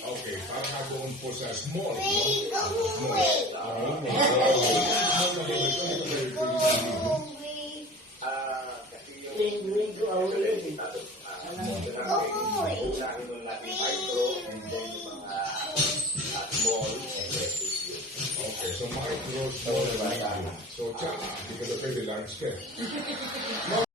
Okay, para doon po sa small, no? Small. Okay, so micro, small, and medium. So, hindi ka na pwede large scale.